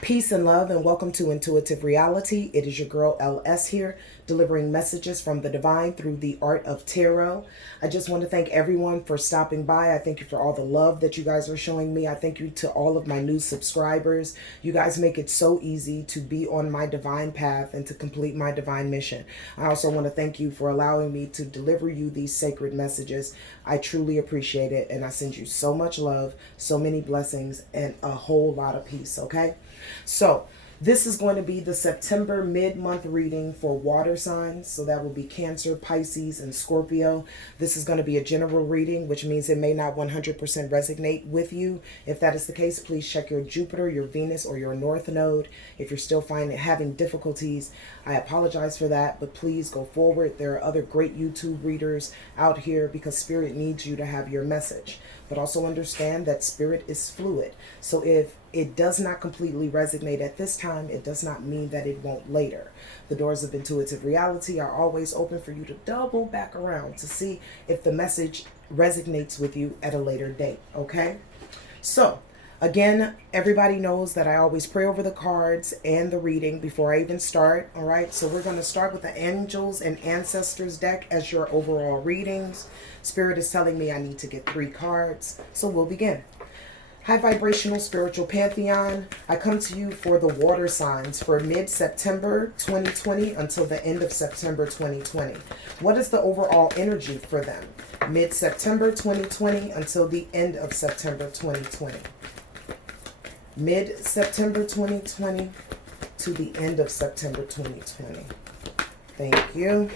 Peace and love, and welcome to Intuitive Reality. It is your girl LS here, delivering messages from the divine through the art of tarot. I just want to thank everyone for stopping by. I thank you for all the love that you guys are showing me. I thank you to all of my new subscribers. You guys make it so easy to be on my divine path and to complete my divine mission. I also want to thank you for allowing me to deliver you these sacred messages. I truly appreciate it, and I send you so much love, so many blessings, and a whole lot of peace, okay? So this is going to be the September mid-month reading for water signs. So that will be Cancer, Pisces, and Scorpio. This is going to be a general reading, which means it may not 100% resonate with you. If that is the case, please check your Jupiter, your Venus, or your North Node. If you're still having difficulties, I apologize for that, but please go forward. There are other great YouTube readers out here because Spirit needs you to have your message. But also understand that Spirit is fluid. So if it does not completely resonate at this time, it does not mean that it won't later. The doors of Intuitive Reality are always open for you to double back around to see if the message resonates with you at a later date, okay? So, again, everybody knows that I always pray over the cards and the reading before I even start, all right? So we're going to start with the Angels and Ancestors deck as your overall readings. Spirit is telling me I need to get 3 cards, so we'll begin. High vibrational spiritual pantheon, I come to you for the water signs for mid-September 2020 until the end of September 2020. What is the overall energy for them? Mid-September 2020 until the end of September 2020. Mid-September 2020 to the end of September 2020. Thank you.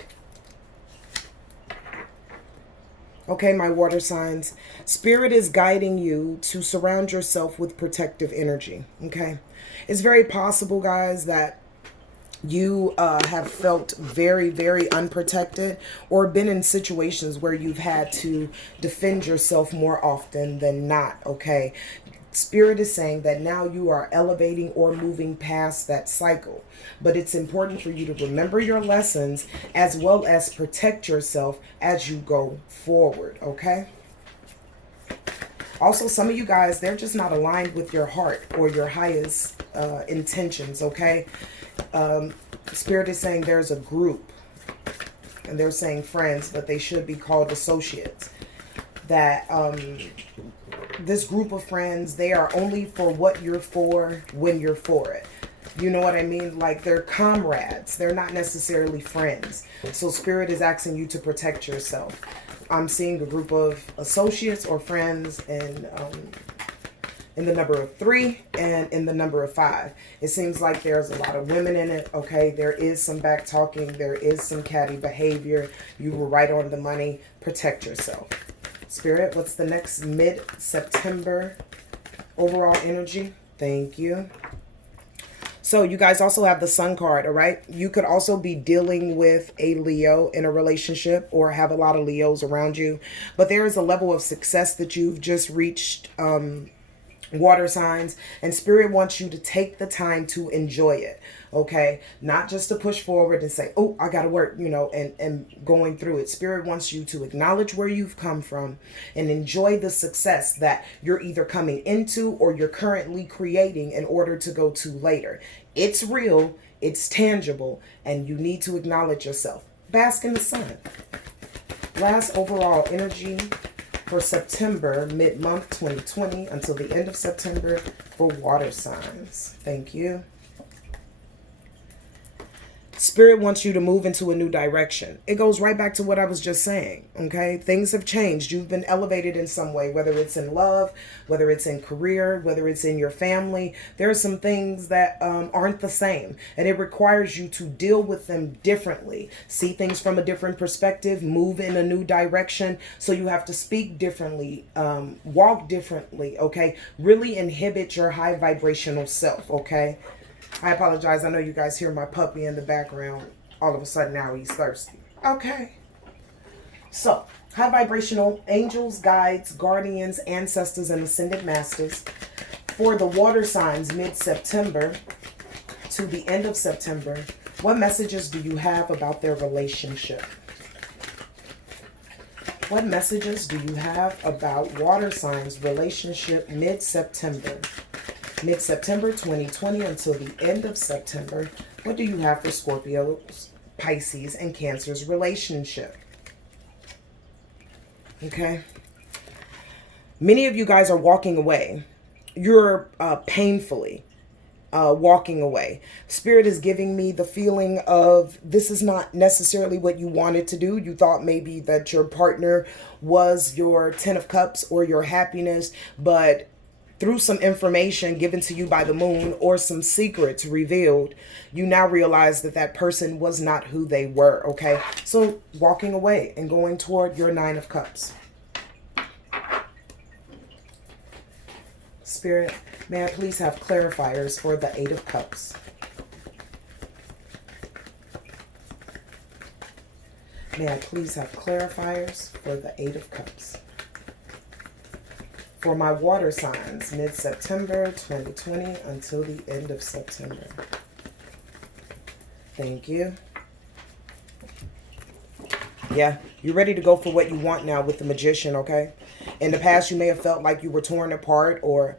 Okay, my water signs. Spirit is guiding you to surround yourself with protective energy, okay? It's very possible, guys, that you have felt very, very unprotected or been in situations where you've had to defend yourself more often than not, okay? Spirit is saying that now you are elevating or moving past that cycle. But it's important for you to remember your lessons as well as protect yourself as you go forward, okay? Also, some of you guys, they're just not aligned with your heart or your highest intentions, okay? Spirit is saying there's a group, and they're saying friends, but they should be called associates. That this group of friends, they are only for what you're for when you're for it. You know what I mean? Like, they're comrades. They're not necessarily friends. So Spirit is asking you to protect yourself. I'm seeing a group of associates or friends and in the number of 3 and in the number of 5. It seems like there's a lot of women in it, okay? There is some back talking. There is some catty behavior. You were right on the money. Protect yourself. Spirit, what's the next mid-September overall energy? Thank you. So you guys also have the Sun card, all right? You could also be dealing with a Leo in a relationship or have a lot of Leos around you. But there is a level of success that you've just reached, water signs, and Spirit wants you to take the time to enjoy it, okay? Not just to push forward and say, oh, I gotta work, you know, and going through it. Spirit wants you to acknowledge where you've come from and enjoy the success that you're either coming into or you're currently creating in order to go to later. It's real, it's tangible, and you need to acknowledge yourself. Bask in the sun. Last overall energy for September, mid-month 2020 until the end of September for water signs. Thank you. Spirit wants you to move into a new direction. It goes right back to what I was just saying, okay? Things have changed. You've been elevated in some way, whether it's in love, whether it's in career, whether it's in your family. There are some things that aren't the same, and it requires you to deal with them differently, see things from a different perspective, move in a new direction. So you have to speak differently, walk differently, okay? Really inhibit your high vibrational self, okay? I apologize. I know you guys hear my puppy in the background. All of a sudden now he's thirsty. Okay. So, high vibrational angels, guides, guardians, ancestors, and ascended masters for the water signs mid-September to the end of September. What messages do you have about their relationship? What messages do you have about water signs relationship mid-September Mid-September 2020 until the end of September. What do you have for Scorpios, Pisces, and Cancer's relationship? Okay. Many of you guys are walking away. You're painfully walking away. Spirit is giving me the feeling of this is not necessarily what you wanted to do. You thought maybe that your partner was your 10 of Cups or your happiness, but through some information given to you by the moon or some secrets revealed, you now realize that that person was not who they were, okay? So walking away and going toward your 9 of Cups. Spirit, may I please have clarifiers for the 8 of Cups? May I please have clarifiers for the 8 of Cups? For my water signs, mid-September 2020 until the end of September. Thank you. Yeah, you're ready to go for what you want now with the Magician, okay? In the past, you may have felt like you were torn apart or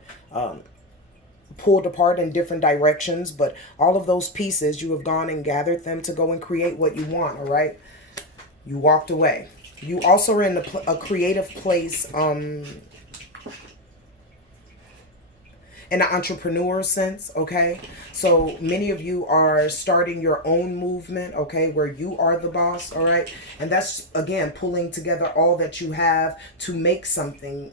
pulled apart in different directions, but all of those pieces, you have gone and gathered them to go and create what you want, all right? You walked away. You also are in a creative place, in an entrepreneur sense, okay? So many of you are starting your own movement, okay, where you are the boss, all right? And that's, again, pulling together all that you have to make something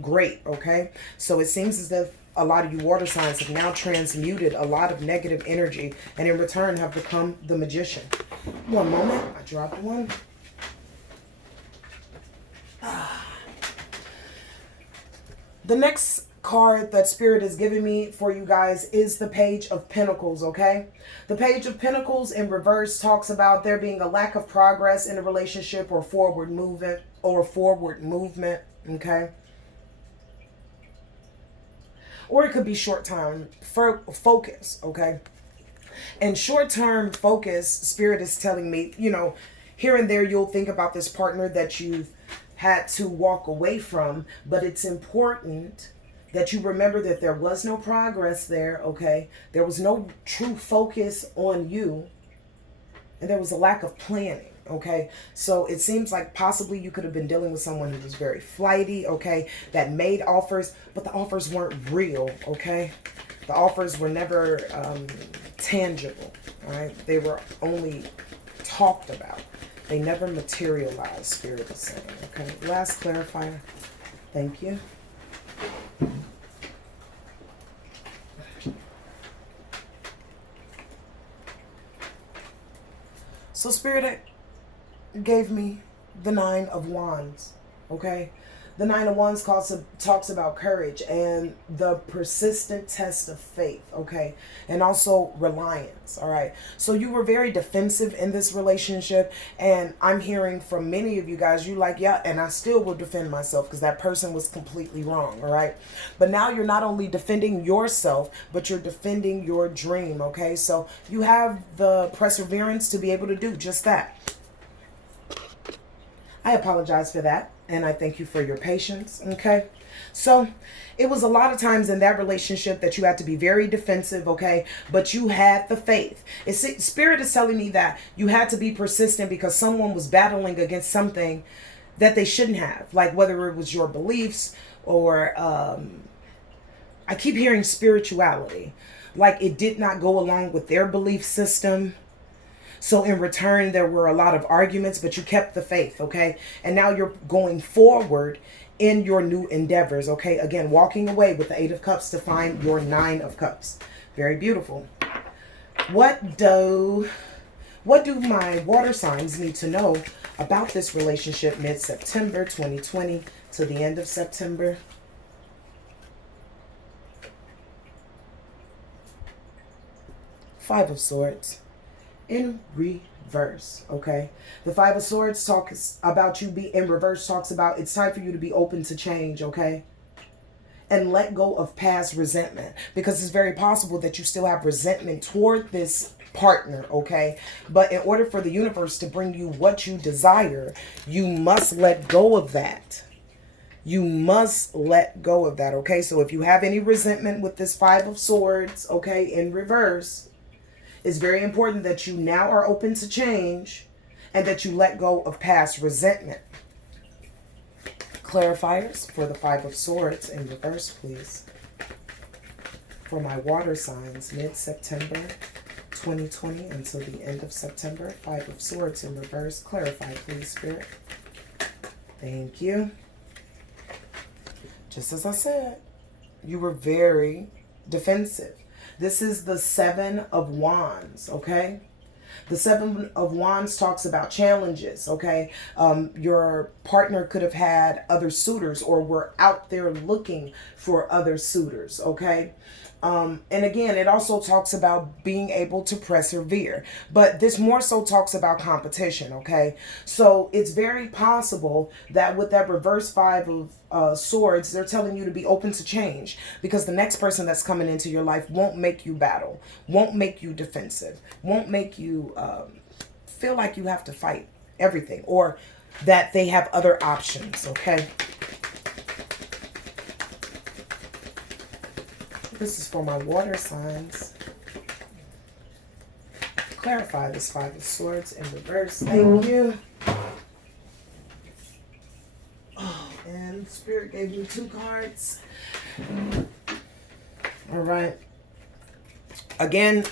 great, okay? So it seems as if a lot of you water signs have now transmuted a lot of negative energy and in return have become the Magician. One moment, I dropped one. The next card that Spirit is giving me for you guys is the Page of Pentacles, okay? The Page of Pentacles in reverse talks about there being a lack of progress in a relationship or forward movement, okay? Or it could be short-term focus, okay? And short-term focus, Spirit is telling me, you know, here and there you'll think about this partner that you've had to walk away from, but it's important that you remember that there was no progress there, okay? There was no true focus on you, and there was a lack of planning, okay? So it seems like possibly you could have been dealing with someone who was very flighty, okay, that made offers, but the offers weren't real, okay? The offers were never tangible, all right? They were only talked about. They never materialized, Spirit is saying, okay? Last clarifier. Thank you. So Spirit gave me the 9 of Wands, okay? The 9 of Wands talks about courage and the persistent test of faith, okay? And also reliance, all right? So you were very defensive in this relationship, and I'm hearing from many of you guys, you like, yeah, and I still will defend myself because that person was completely wrong, all right? But now you're not only defending yourself, but you're defending your dream, okay? So you have the perseverance to be able to do just that. I apologize for that, and I thank you for your patience, okay? So it was a lot of times in that relationship that you had to be very defensive, okay? But you had the faith. Spirit is telling me that you had to be persistent because someone was battling against something that they shouldn't have, like whether it was your beliefs or I keep hearing spirituality, like it did not go along with their belief system. So in return, there were a lot of arguments, but you kept the faith, okay? And now you're going forward in your new endeavors, okay? Again, walking away with the 8 of Cups to find your 9 of Cups. Very beautiful. What do my water signs need to know about this relationship mid-September 2020 to the end of September? Five of Swords. In reverse, okay? The 5 of Swords talks about you in reverse, talks about it's time for you to be open to change, okay? And let go of past resentment, because it's very possible that you still have resentment toward this partner, okay? But in order for the universe to bring you what you desire, you must let go of that. You must let go of that, okay? So if you have any resentment with this Five of Swords, okay, in reverse, it's very important that you now are open to change and that you let go of past resentment. Clarifiers for the Five of Swords in reverse, please. For my water signs, mid-September 2020 until the end of September. Five of Swords in reverse. Clarify, please, Spirit. Thank you. Just as I said, you were very defensive. This is the Seven of Wands, okay? The Seven of Wands talks about challenges, okay? Your partner could have had other suitors or were out there looking for other suitors, okay? And again, it also talks about being able to persevere, but this more so talks about competition, okay? So it's very possible that with that reverse Five of Swords, they're telling you to be open to change, because the next person that's coming into your life won't make you battle, won't make you defensive, won't make you feel like you have to fight everything, or that they have other options, okay? This is for my water signs. Clarify this Five of Swords in reverse. Thank you. Oh, and Spirit gave me 2 cards. All right. Again,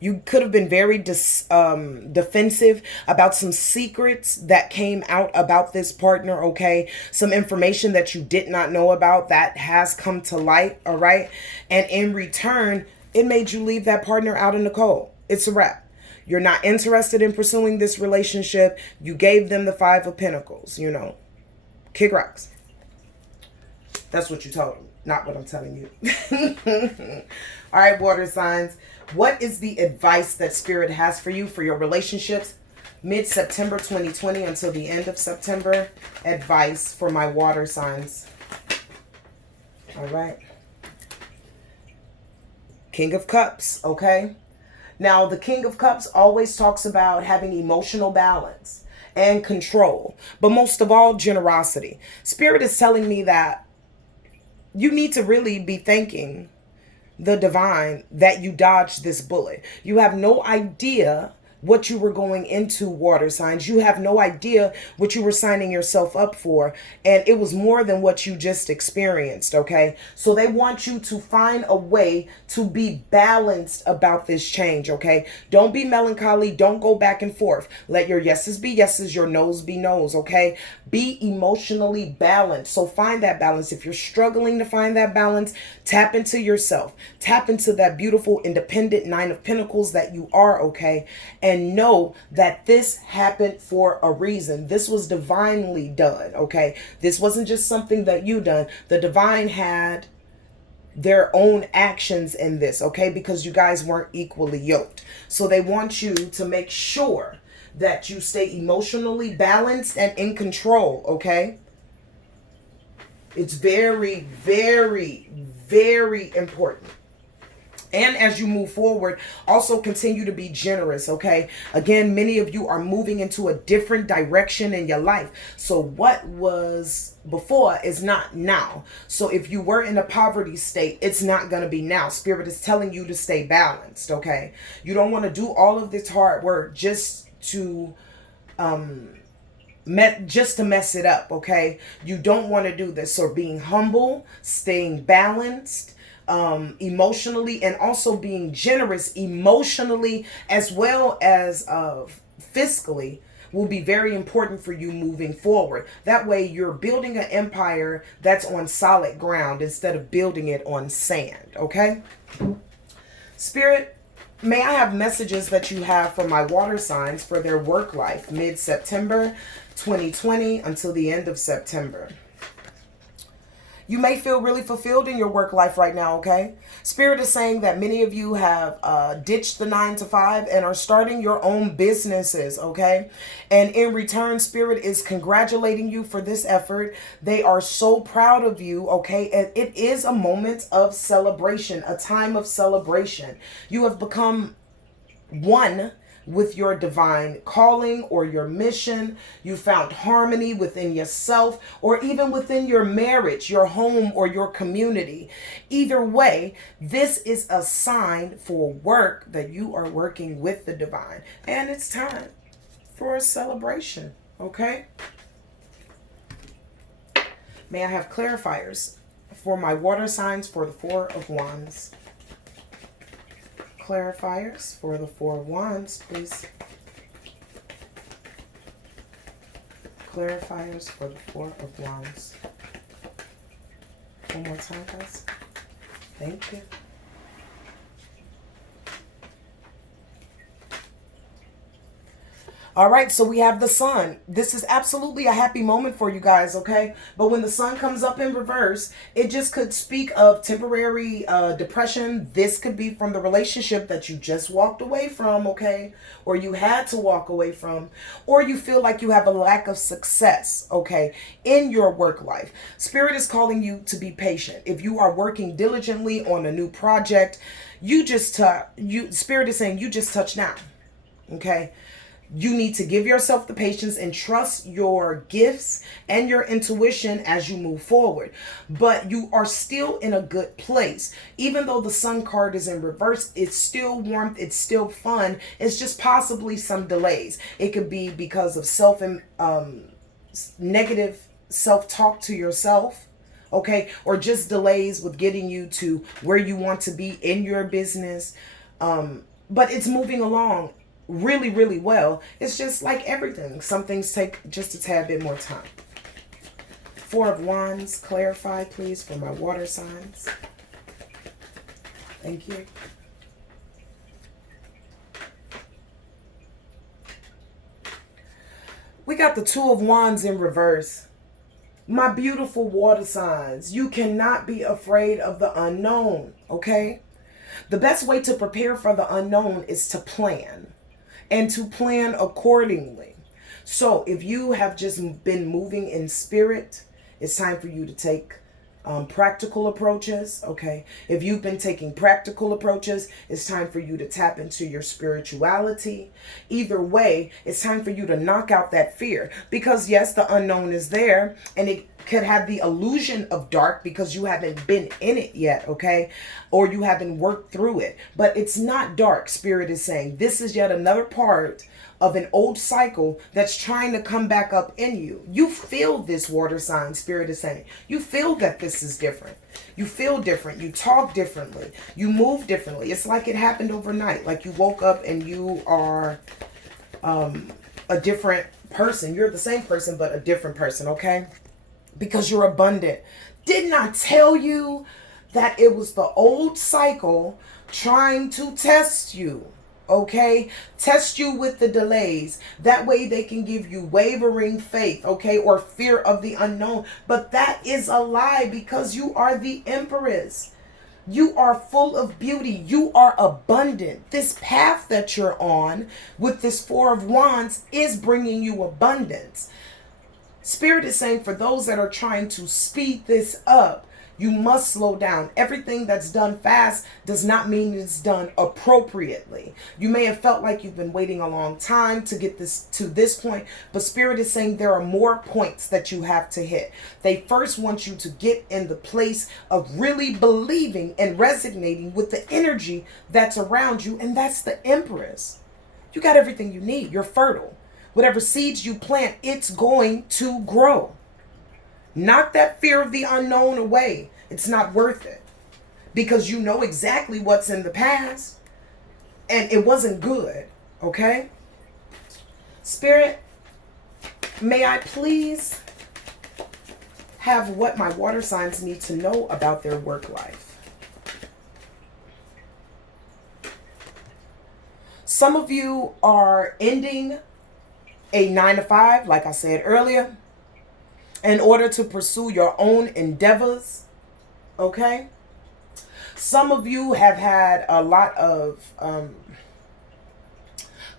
you could have been very defensive about some secrets that came out about this partner, okay? Some information that you did not know about that has come to light, all right? And in return, it made you leave that partner out in the cold. It's a wrap. You're not interested in pursuing this relationship. You gave them the Five of Pentacles, you know. Kick rocks. That's what you told them, not what I'm telling you. All right, water signs. What is the advice that Spirit has for you for your relationships mid-September 2020 until the end of September? Advice for my water signs. All right. King of Cups, okay? Now, the King of Cups always talks about having emotional balance and control, but most of all, generosity. Spirit is telling me that you need to really be thanking the divine that you dodged this bullet. You have no idea what you were going into, water signs. You have no idea what you were signing yourself up for. And it was more than what you just experienced, okay? So they want you to find a way to be balanced about this change, okay? Don't be melancholy. Don't go back and forth. Let your yeses be yeses, your noes be noes, okay? Be emotionally balanced. So find that balance. If you're struggling to find that balance, tap into yourself. Tap into that beautiful, independent Nine of Pentacles that you are, okay? And know that this happened for a reason. This was divinely done, okay? This wasn't just something that you done. The divine had their own actions in this, okay? Because you guys weren't equally yoked. So they want you to make sure that you stay emotionally balanced and in control, okay? It's very, very, very important. And as you move forward, also continue to be generous, okay? Again, many of you are moving into a different direction in your life. So what was before is not now. So if you were in a poverty state, it's not going to be now. Spirit is telling you to stay balanced, okay? You don't want to do all of this hard work just to mess it up, okay? You don't want to do this. So being humble, staying balanced, emotionally, and also being generous emotionally as well as fiscally will be very important for you moving forward. That way you're building an empire that's on solid ground instead of building it on sand, okay? Spirit, may I have messages that you have for my water signs for their work life mid-September 2020 until the end of September. You may feel really fulfilled in your work life right now, okay? Spirit is saying that many of you have ditched the 9-to-5 and are starting your own businesses, okay? And in return, Spirit is congratulating you for this effort. They are so proud of you, okay? And it is a moment of celebration, a time of celebration. You have become one with your divine calling or your mission. You found harmony within yourself or even within your marriage, your home, or your community. Either way, this is a sign for work that you are working with the divine. And it's time for a celebration, okay? May I have clarifiers for my water signs for the Four of Wands? Clarifiers for the Four of Wands, please. Clarifiers for the Four of Wands. One more time, guys. Thank you. All right, so we have the sun. This is absolutely a happy moment for you guys, okay? But when the sun comes up in reverse, it just could speak of temporary depression. This could be from the relationship that you just walked away from, okay? Or you had to walk away from. Or you feel like you have a lack of success, okay, in your work life. Spirit is calling you to be patient. If you are working diligently on a new project, Spirit is saying you just touch now, okay? You need to give yourself the patience and trust your gifts and your intuition as you move forward. But you are still in a good place. Even though the sun card is in reverse, it's still warmth, it's still fun. It's just possibly some delays. It could be because of negative self-talk to yourself. Okay, or just delays with getting you to where you want to be in your business. But it's moving along really, really well. It's just like everything. Some things take just a tad bit more time. Four of Wands, clarify, please, for my water signs. Thank you. We got the Two of Wands in reverse. My beautiful water signs, you cannot be afraid of the unknown, okay? The best way to prepare for the unknown is to plan. And to plan accordingly. So if you have just been moving in spirit, it's time for you to take practical approaches, okay? If you've been taking practical approaches, it's time for you to tap into your spirituality. Either way, it's time for you to knock out that fear. Because yes, the unknown is there, and it could have the illusion of dark because you haven't been in it yet, okay? Or you haven't worked through it. But it's not dark, Spirit is saying. This is yet another part of an old cycle that's trying to come back up in you. You feel this, water sign, Spirit is saying. You feel that this is different. You feel different. You talk differently. You move differently. It's like it happened overnight. Like you woke up and you are a different person. You're the same person, but a different person, okay? Because you're abundant. Didn't I tell you that it was the old cycle trying to test you? Okay, test you with the delays. That way they can give you wavering faith, okay, or fear of the unknown. But that is a lie because you are the Empress. You are full of beauty. You are abundant. This path that you're on with this Four of Wands is bringing you abundance. Spirit is saying for those that are trying to speed this up, you must slow down. Everything that's done fast does not mean it's done appropriately. You may have felt like you've been waiting a long time to get this to this point, but Spirit is saying there are more points that you have to hit. They first want you to get in the place of really believing and resonating with the energy that's around you, and that's the Empress. You got everything you need. You're fertile. Whatever seeds you plant, it's going to grow. Knock that fear of the unknown away. It's not worth it. Because you know exactly what's in the past. And it wasn't good. Okay? Spirit, may I please have what my water signs need to know about their work life? Some of you are ending a 9-to-5, like I said earlier, in order to pursue your own endeavors, okay? Some of you have had a lot of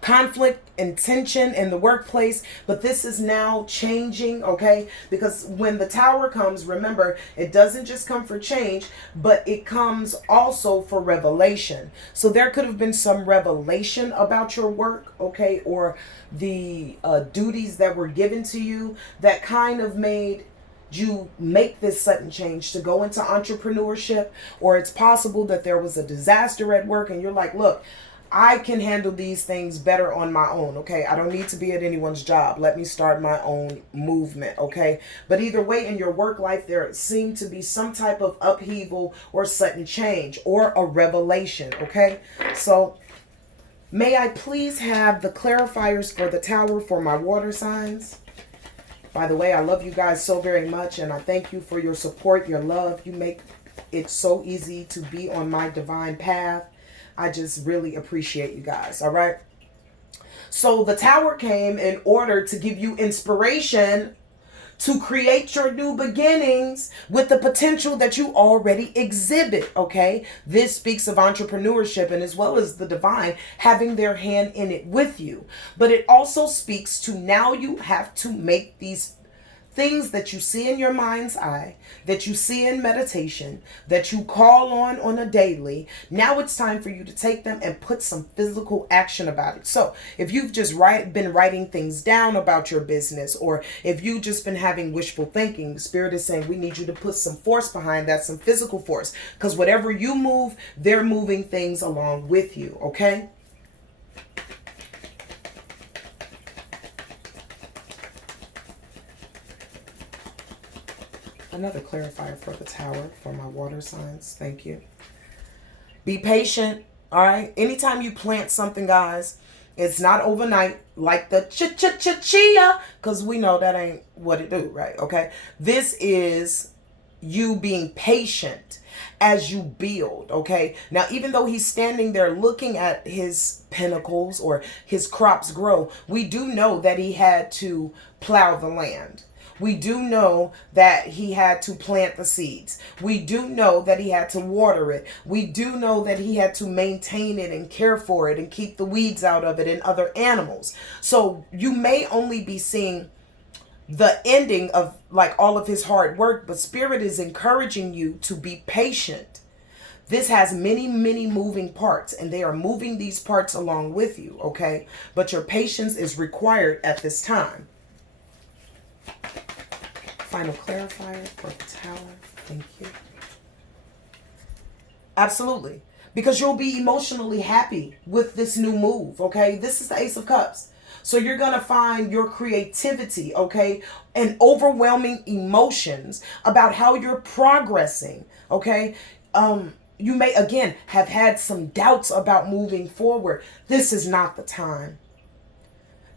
conflict and tension in the workplace, but this is now changing, okay? Because when the Tower comes, remember, it doesn't just come for change, but it comes also for revelation. So there could have been some revelation about your work, okay, or the duties that were given to you that kind of made you make this sudden change to go into entrepreneurship. Or it's possible that there was a disaster at work and you're like, look, I can handle these things better on my own, okay? I don't need to be at anyone's job. Let me start my own movement, okay? But either way, in your work life, there seemed to be some type of upheaval or sudden change or a revelation, okay? So may I please have the clarifiers for the Tower for my water signs? By the way, I love you guys so very much, and I thank you for your support, your love. You make it so easy to be on my divine path. I just really appreciate you guys, all right? So the Tower came in order to give you inspiration to create your new beginnings with the potential that you already exhibit, okay? This speaks of entrepreneurship and as well as the divine having their hand in it with you. But it also speaks to now you have to make these things that you see in your mind's eye, that you see in meditation, that you call on a daily. Now it's time for you to take them and put some physical action about it. So if you've just been writing things down about your business, or if you've just been having wishful thinking, the Spirit is saying we need you to put some force behind that, some physical force, because whatever you move, they're moving things along with you, okay? Another clarifier for the Tower for my water signs. Thank you. Be patient. All right. Anytime you plant something, guys, it's not overnight like the chia, because we know that ain't what it do, right? Okay. This is you being patient as you build, okay? Now, even though he's standing there looking at his pinnacles or his crops grow, we do know that he had to plow the land. We do know that he had to plant the seeds. We do know that he had to water it. We do know that he had to maintain it and care for it and keep the weeds out of it and other animals. So you may only be seeing the ending of like all of his hard work, but Spirit is encouraging you to be patient. This has many, many moving parts, and they are moving these parts along with you, okay? But your patience is required at this time. Final clarifier for the Tower. Thank you. Absolutely. Because you'll be emotionally happy with this new move, okay? This is the Ace of Cups. So you're going to find your creativity, okay, and overwhelming emotions about how you're progressing, okay? You may, again, have had some doubts about moving forward. This is not the time.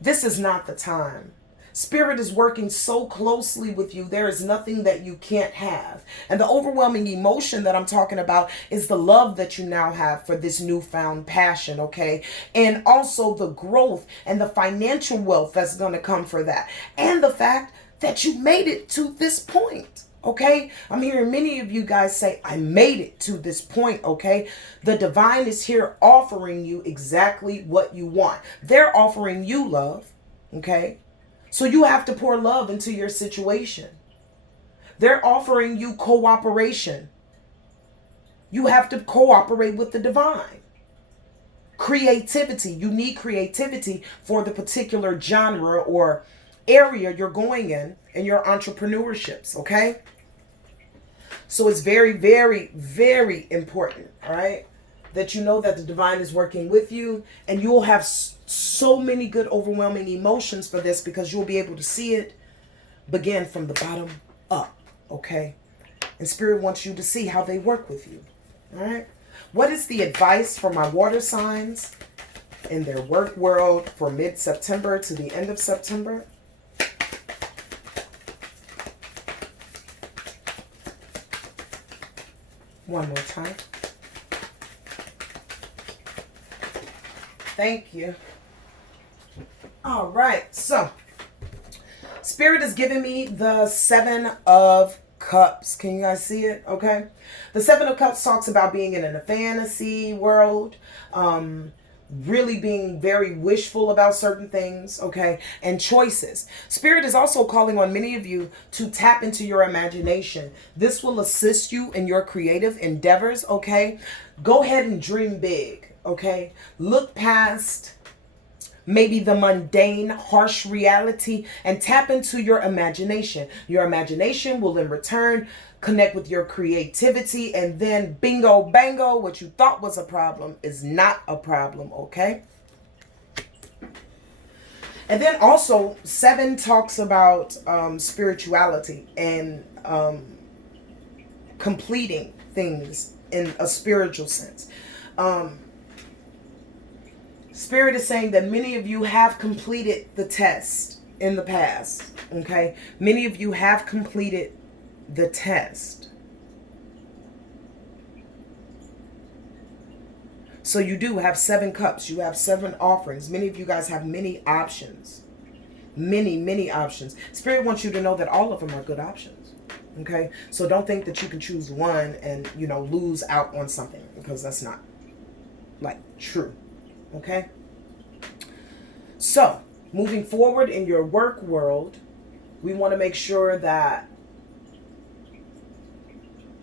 This is not the time. Spirit is working so closely with you. There is nothing that you can't have. And the overwhelming emotion that I'm talking about is the love that you now have for this newfound passion, okay? And also the growth and the financial wealth that's going to come for that. And the fact that you made it to this point, okay? I'm hearing many of you guys say, I made it to this point, okay? The divine is here offering you exactly what you want. They're offering you love, okay? So you have to pour love into your situation. They're offering you cooperation. You have to cooperate with the divine. Creativity. You need creativity for the particular genre or area you're going in your entrepreneurships, okay? So it's very, very, very important, all right, that you know that the divine is working with you, and you'll have so many good overwhelming emotions for this because you'll be able to see it begin from the bottom up, okay? And Spirit wants you to see how they work with you, all right? What is the advice for my water signs in their work world for mid-September to the end of September? One more time. Thank you. All right, so Spirit is giving me the Seven of Cups. Can you guys see it? Okay. The Seven of Cups talks about being in a fantasy world, really being very wishful about certain things, okay, and choices. Spirit is also calling on many of you to tap into your imagination. This will assist you in your creative endeavors, okay? Go ahead and dream big, okay? Look past maybe the mundane, harsh reality and tap into your imagination. Your imagination will in return connect with your creativity, and then bingo bango, what you thought was a problem is not a problem, okay? And then also 7 talks about spirituality and completing things in a spiritual sense. Spirit is saying that many of you have completed the test in the past, okay? Many of you have completed the test. So you do have 7 cups. You have 7 offerings. Many of you guys have many options. Many options. Spirit wants you to know that all of them are good options. Okay? So don't think that you can choose one and, you know, lose out on something, because that's not, like, true. Okay? So, moving forward in your work world, we want to make sure that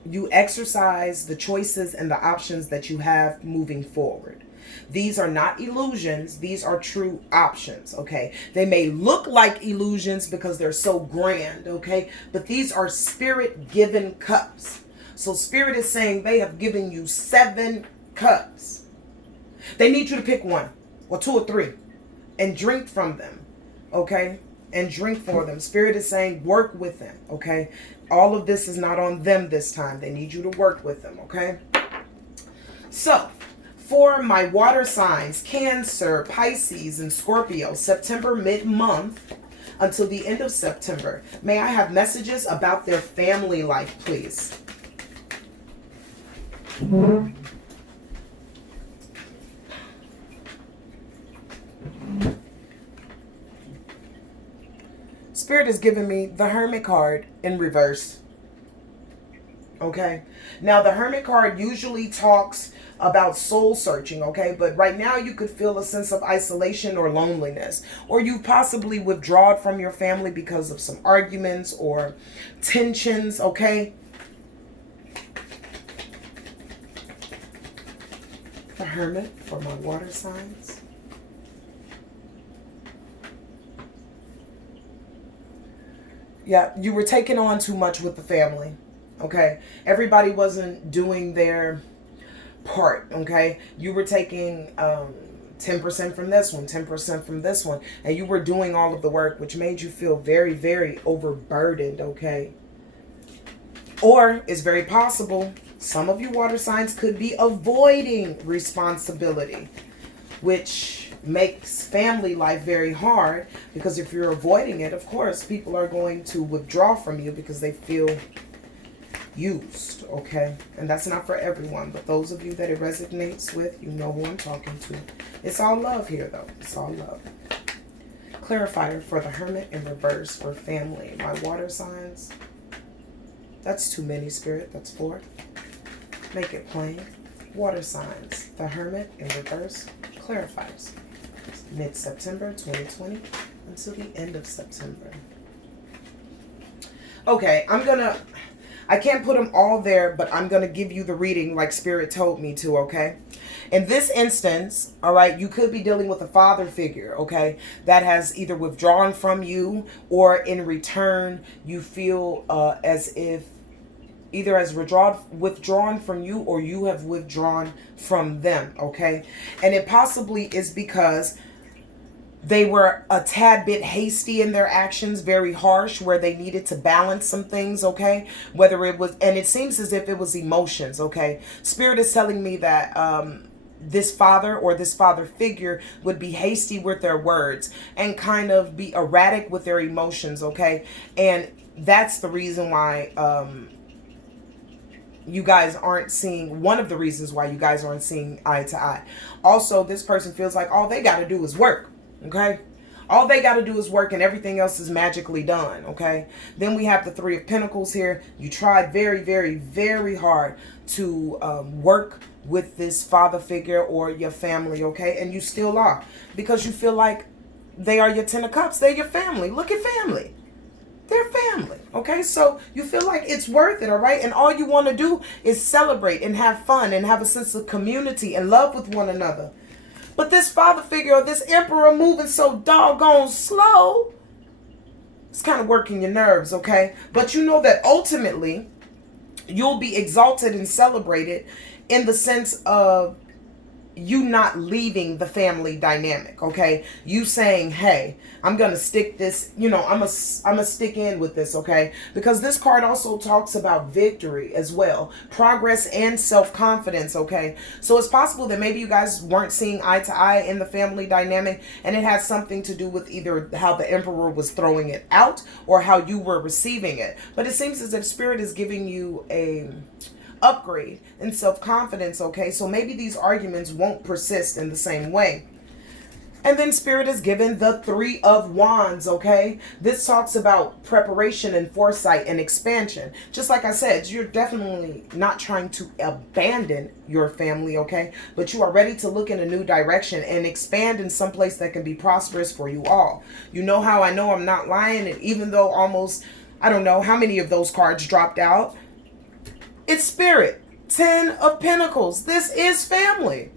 you exercise the choices and the options that you have moving forward. These are not illusions. These are true options, okay? They may look like illusions because they're so grand, okay? But these are spirit-given cups. So Spirit is saying they have given you 7 cups. They need you to pick one or 2 or 3 and drink from them, okay? And drink for them. Spirit is saying work with them, okay? All of this is not on them this time. They need you to work with them, okay? So, for my water signs, Cancer, Pisces, and Scorpio, September mid-month until the end of September, may I have messages about their family life, please? Spirit has given me the Hermit card in reverse. Okay. Now, the Hermit card usually talks about soul searching, okay? But right now you could feel a sense of isolation or loneliness. Or you possibly withdrawn from your family because of some arguments or tensions, okay? The Hermit for my water signs. Yeah, you were taking on too much with the family, okay? Everybody wasn't doing their part, okay? You were taking 10% from this one, 10% from this one, and you were doing all of the work, which made you feel very, very overburdened, okay? Or it's very possible some of you water signs could be avoiding responsibility, which makes family life very hard, because if you're avoiding it, of course, people are going to withdraw from you because they feel used, okay? And that's not for everyone, but those of you that it resonates with, you know who I'm talking to. It's all love here, though. It's all love. Clarifier for the Hermit in reverse for family. My water signs. That's too many, Spirit. That's 4. Make it plain. Water signs. The Hermit in reverse. Clarifiers. Mid-September 2020 until the end of September. Okay, I can't put them all there, but I'm going to give you the reading like Spirit told me to, okay? In this instance, all right, you could be dealing with a father figure, okay, that has either withdrawn from you, or in return, you feel as if either has withdrawn from you, or you have withdrawn from them, okay? And it possibly is because they were a tad bit hasty in their actions, very harsh, where they needed to balance some things, okay? Whether it was, and it seems as if it was emotions, okay? Spirit is telling me that this father or this father figure would be hasty with their words and kind of be erratic with their emotions, okay? And that's the reason why you guys aren't seeing, one of the reasons why you guys aren't seeing eye to eye. Also, this person feels like all they got to do is work. Okay? All they got to do is work and everything else is magically done, okay? Then we have the Three of Pentacles here. You tried very, very, very hard to work with this father figure or your family, okay? And you still are, because you feel like they are your Ten of Cups. They're your family. Look at family. They're family, okay? So you feel like it's worth it, all right? And all you want to do is celebrate and have fun and have a sense of community and love with one another. But this father figure or this emperor moving so doggone slow, it's kind of working your nerves, okay? But you know that ultimately you'll be exalted and celebrated in the sense of you not leaving the family dynamic, okay? You saying, hey, I'm going to stick this, you know, I'm gonna stick in with this, okay? Because this card also talks about victory as well, progress and self-confidence, okay? So it's possible that maybe you guys weren't seeing eye to eye in the family dynamic, and it has something to do with either how the emperor was throwing it out or how you were receiving it. But it seems as if Spirit is giving you a upgrade in self-confidence, okay? So maybe these arguments won't persist in the same way. And then Spirit is given the Three of Wands, okay? This talks about preparation and foresight and expansion. Just like I said, you're definitely not trying to abandon your family, okay? But you are ready to look in a new direction and expand in some place that can be prosperous for you all. You know how I know I'm not lying? And even though almost, I don't know how many of those cards dropped out, it's Spirit. 10 of Pentacles. This is family.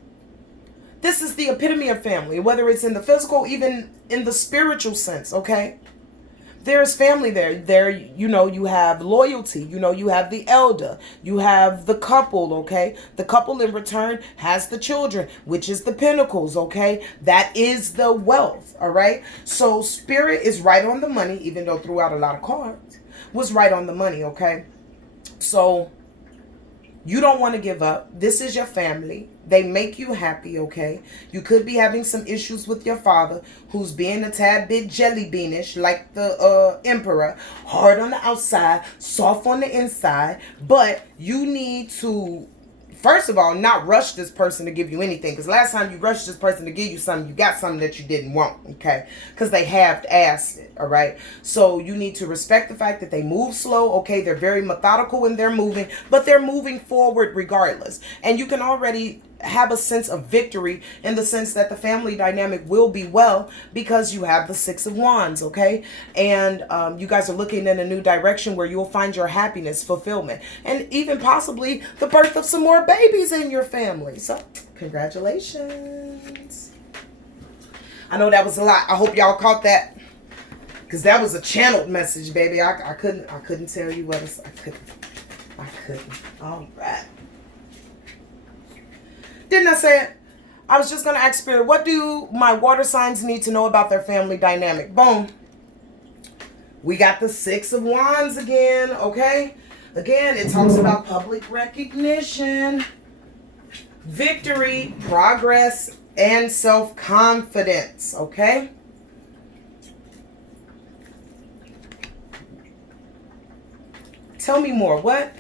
This is the epitome of family, whether it's in the physical, even in the spiritual sense, okay? There's family there. There, you know, you have loyalty. You know, you have the elder. You have the couple, okay? The couple in return has the children, which is the Pentacles, okay? That is the wealth, all right? So Spirit is right on the money, even though threw out a lot of cards, was right on the money, okay? So you don't want to give up. This is your family. They make you happy, okay? You could be having some issues with your father, who's being a tad bit jelly beanish, like the emperor. Hard on the outside, soft on the inside. But you need to, first of all, not rush this person to give you anything. Because last time you rushed this person to give you something, you got something that you didn't want, okay? Because they half-assed it, all right? So you need to respect the fact that they move slow, okay? They're very methodical when they're moving, but they're moving forward regardless. And you can already have a sense of victory in the sense that the family dynamic will be well because you have the Six of Wands, okay? And you guys are looking in a new direction where you'll find your happiness, fulfillment, and even possibly the birth of some more babies in your family. So congratulations. I know that was a lot. I hope y'all caught that, because that was a channeled message, baby. I couldn't tell you what it's, I couldn't. All right. Didn't I say it? I was just going to ask Spirit, what do my water signs need to know about their family dynamic? Boom. We got the Six of Wands again, okay? Again, it talks about public recognition, victory, progress, and self-confidence, okay? Tell me more. What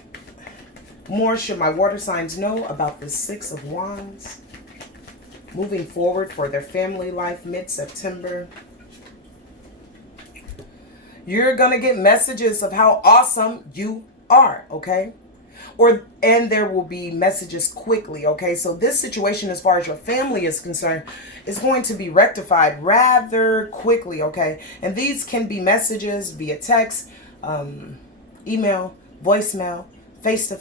more should my water signs know about the Six of Wands moving forward for their family life mid-September? You're going to get messages of how awesome you are, okay? And there will be messages quickly, okay? So this situation, as far as your family is concerned, is going to be rectified rather quickly, okay? And these can be messages via text, email, voicemail, face-to-face.